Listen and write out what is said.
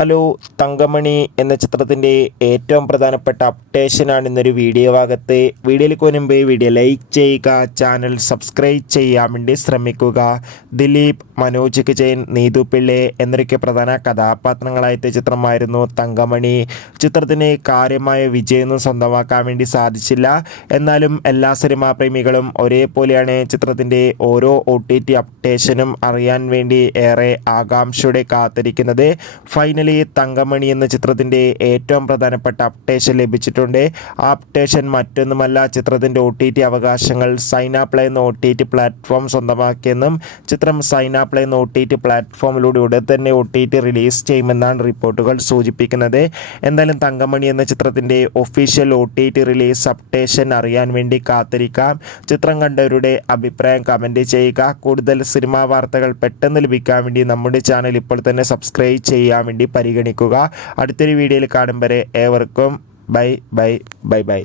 Hello, Thankamani എന്ന ചിത്രത്തിൻ്റെ ഏറ്റവും പ്രധാനപ്പെട്ട അപ്ഡേഷനാണ് ഇന്നൊരു വീഡിയോ ഭാഗത്ത്. വീഡിയോയിലേക്ക് മുൻപ് വീഡിയോ ലൈക്ക് ചെയ്യുക, ചാനൽ സബ്സ്ക്രൈബ് ചെയ്യാൻ വേണ്ടി ശ്രമിക്കുക. ദിലീപ്, മനോജ് ജെയിൻ, നീതു പിള്ളെ എന്നൊക്കെ പ്രധാന കഥാപാത്രങ്ങളായ ചിത്രമായിരുന്നു തങ്കമണി. ചിത്രത്തിന് കാര്യമായ വിജയമൊന്നും സ്വന്തമാക്കാൻ വേണ്ടി സാധിച്ചില്ല. എന്നാലും എല്ലാ സിനിമാ പ്രേമികളും ഒരേപോലെയാണ് ചിത്രത്തിൻ്റെ ഓരോ OTT അപ്ഡേഷനും അറിയാൻ വേണ്ടി ഏറെ ആകാംക്ഷയോടെ കാത്തിരിക്കുന്നത്. ഫൈനലി തങ്കമണി എന്ന ചിത്രത്തിൻ്റെ ഏറ്റവും പ്രധാനപ്പെട്ട അപ്ഡേഷൻ ലഭിച്ചിട്ടുണ്ട്. ആ അപ്ഡേഷൻ മറ്റൊന്നുമല്ല, ചിത്രത്തിൻ്റെ OTT അവകാശങ്ങൾ സൈനാപ്ലേ എന്ന OTT പ്ലാറ്റ്ഫോം സ്വന്തമാക്കിയെന്നും ചിത്രം സൈനാപ്ലേ എന്ന OTT പ്ലാറ്റ്ഫോമിലൂടെ ഉടൻ തന്നെ OTT റിലീസ് ചെയ്യുമെന്നാണ് റിപ്പോർട്ടുകൾ സൂചിപ്പിക്കുന്നത്. എന്തായാലും തങ്കമണി എന്ന ചിത്രത്തിൻ്റെ ഒഫീഷ്യൽ OTT റിലീസ് അപ്ഡേഷൻ അറിയാൻ വേണ്ടി കാത്തിരിക്കാം. ചിത്രം കണ്ടവരുടെ അഭിപ്രായം കമൻറ്റ് ചെയ്യുക. കൂടുതൽ സിനിമാ വാർത്തകൾ പെട്ടെന്ന് ലഭിക്കാൻ വേണ്ടി നമ്മുടെ ചാനൽ ഇപ്പോൾ തന്നെ സബ്സ്ക്രൈബ് ചെയ്യാൻ വേണ്ടി പരിഗണിക്കുക. അടുത്തൊരു വീഡിയോയിൽ കാണും വരെ ഏവർക്കും ബൈ.